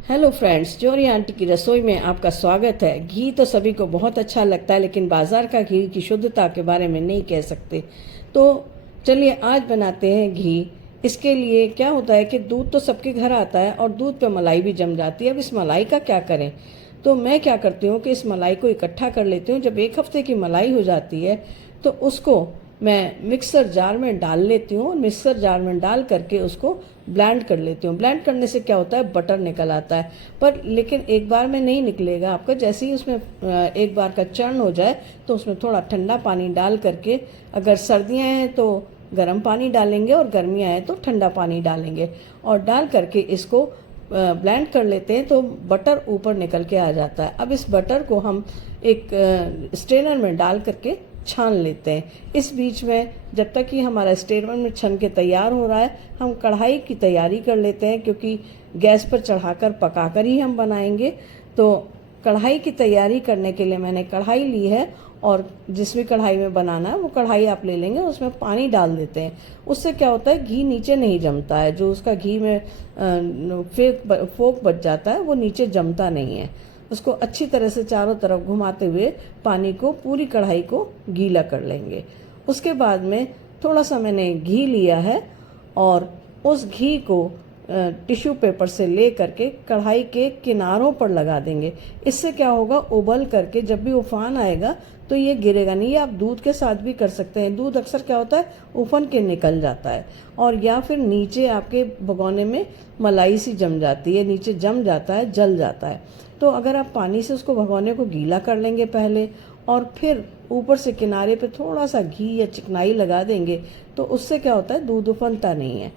Hello friends, जोरी aunty की रसोई में आपका स्वागत है। घी तो सभी को बहुत अच्छा लगता है, लेकिन बाज़ार का घी की शुद्धता के बारे में नहीं कह सकते। तो चलिए आज बनाते हैं घी। इसके लिए क्या होता है कि दूध तो सबके घर आता है और दूध पे मलाई भी जम जाती है। अब इस मलाई का क्या करें? तो मैं क्या करती हूँ कि इस मलाई को इकट्ठा कर लेती हूँ। जब एक हफ्ते की मलाई हो जाती है तो उसको मैं मिक्सर जार में डाल लेती हूँ और मिक्सर जार में डाल करके उसको ब्लेंड कर लेती हूँ। ब्लेंड करने से क्या होता है, बटर निकल आता है। पर लेकिन एक बार में नहीं निकलेगा आपका। जैसे ही उसमें एक बार का चर्ण हो जाए तो उसमें थोड़ा ठंडा पानी डाल करके, अगर सर्दियाँ हैं तो गर्म पानी डालेंगे और गर्मियाँ हैं तो ठंडा पानी डालेंगे, और डाल करके इसको ब्लेंड कर लेते हैं तो बटर ऊपर निकल के आ जाता है। अब इस बटर को हम एक स्ट्रेनर में डाल करके छान लेते हैं। इस बीच में जब तक कि हमारा स्ट्रेनर में छन के तैयार हो रहा है, हम कढ़ाई की तैयारी कर लेते हैं, क्योंकि गैस पर चढ़ाकर पकाकर ही हम बनाएंगे। तो कढ़ाई की तैयारी करने के लिए मैंने कढ़ाई ली है, और जिस भी कढ़ाई में बनाना है वो कढ़ाई आप ले लेंगे। उसमें पानी डाल देते हैं। उससे क्या होता है, घी नीचे नहीं जमता है। जो उसका घी में फोक बच जाता है वो नीचे जमता नहीं है। उसको अच्छी तरह से चारों तरफ घुमाते हुए पानी को, पूरी कढ़ाई को गीला कर लेंगे। उसके बाद में थोड़ा सा मैंने घी लिया है और उस घी को टिश्यू पेपर से ले करके कढ़ाई के किनारों पर लगा देंगे। इससे क्या होगा, उबल करके जब भी उफान आएगा तो ये गिरेगा नहीं। ये आप दूध के साथ भी कर सकते हैं। दूध अक्सर क्या होता है, उफन के निकल जाता है, और या फिर नीचे आपके भगोने में मलाई सी जम जाती है, नीचे जम जाता है, जल जाता है। तो अगर आप पानी से उसको भगोने को गीला कर लेंगे पहले, और फिर ऊपर से किनारे पे थोड़ा सा घी या चिकनाई लगा देंगे, तो उससे क्या होता है, दूध उफनता नहीं है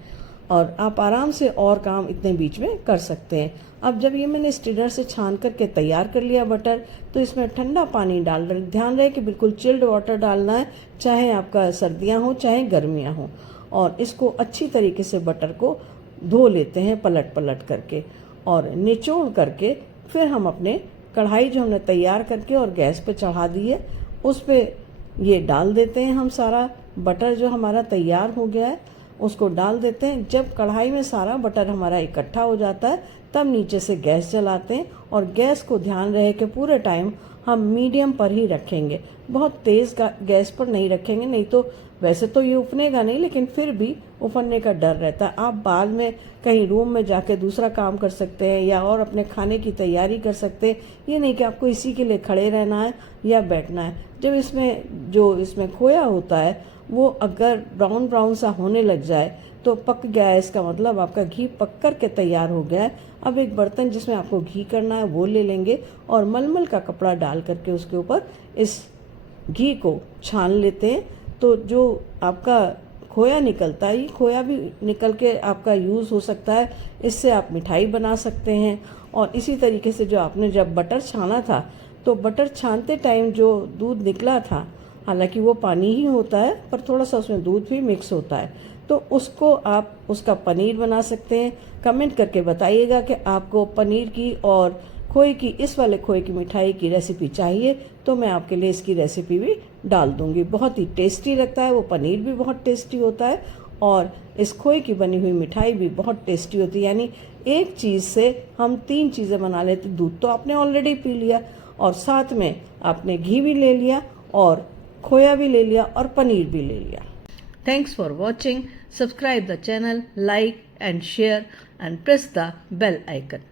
और आप आराम से और काम इतने बीच में कर सकते हैं। अब जब ये मैंने स्ट्रेनर से छान करके तैयार कर लिया बटर, तो इसमें ठंडा पानी डाल रहे। ध्यान रहे कि बिल्कुल चिल्ड वाटर डालना है, चाहे आपका सर्दियां हो चाहे गर्मियां हो। और इसको अच्छी तरीके से बटर को धो लेते हैं पलट पलट करके, और निचोड़ करके फिर हम अपने कढ़ाई जो हमने तैयार करके और गैस पे चढ़ा दी है उस पर ये डाल देते हैं। हम सारा बटर जो हमारा तैयार हो गया है उसको डाल देते हैं। जब कढ़ाई में सारा बटर हमारा इकट्ठा हो जाता है तब नीचे से गैस जलाते हैं, और गैस को ध्यान रहे कि पूरे टाइम हम मीडियम पर ही रखेंगे। बहुत तेज़ गैस पर नहीं रखेंगे, नहीं तो वैसे तो ये उफनेगा नहीं, लेकिन फिर भी उफनने का डर रहता है। आप बाद में कहीं रूम में जाके दूसरा काम कर सकते हैं या और अपने खाने की तैयारी कर सकते हैं। ये नहीं कि आपको इसी के लिए खड़े रहना है या बैठना है। जब इसमें खोया होता है वो अगर ब्राउन ब्राउन सा होने लग जाए तो पक गया है, इसका मतलब आपका घी पक कर के तैयार हो गया है। अब एक बर्तन जिसमें आपको घी करना है वो ले लेंगे, और मलमल का कपड़ा डाल करके उसके ऊपर इस घी को छान लेते हैं। तो जो आपका खोया निकलता है, ये खोया भी निकल के आपका यूज़ हो सकता है। इससे आप मिठाई बना सकते हैं। और इसी तरीके से जो आपने जब बटर छाना था, तो बटर छानते टाइम जो दूध निकला था, हालांकि वो पानी ही होता है पर थोड़ा सा उसमें दूध भी मिक्स होता है, तो उसको आप उसका पनीर बना सकते हैं। कमेंट करके बताइएगा कि आपको पनीर की और खोए की, इस वाले खोए की मिठाई की रेसिपी चाहिए तो मैं आपके लिए इसकी रेसिपी भी डाल दूंगी। बहुत ही टेस्टी लगता है, वो पनीर भी बहुत टेस्टी होता है और इस खोए की बनी हुई मिठाई भी बहुत टेस्टी होती है। यानी एक चीज़ से हम 3 चीज़ें बना लेते। दूध तो आपने ऑलरेडी पी लिया, और साथ में आपने घी भी ले लिया, और खोया भी ले लिया, और पनीर भी ले लिया। Thanks for watching. Subscribe the channel, like and share, and press the bell icon.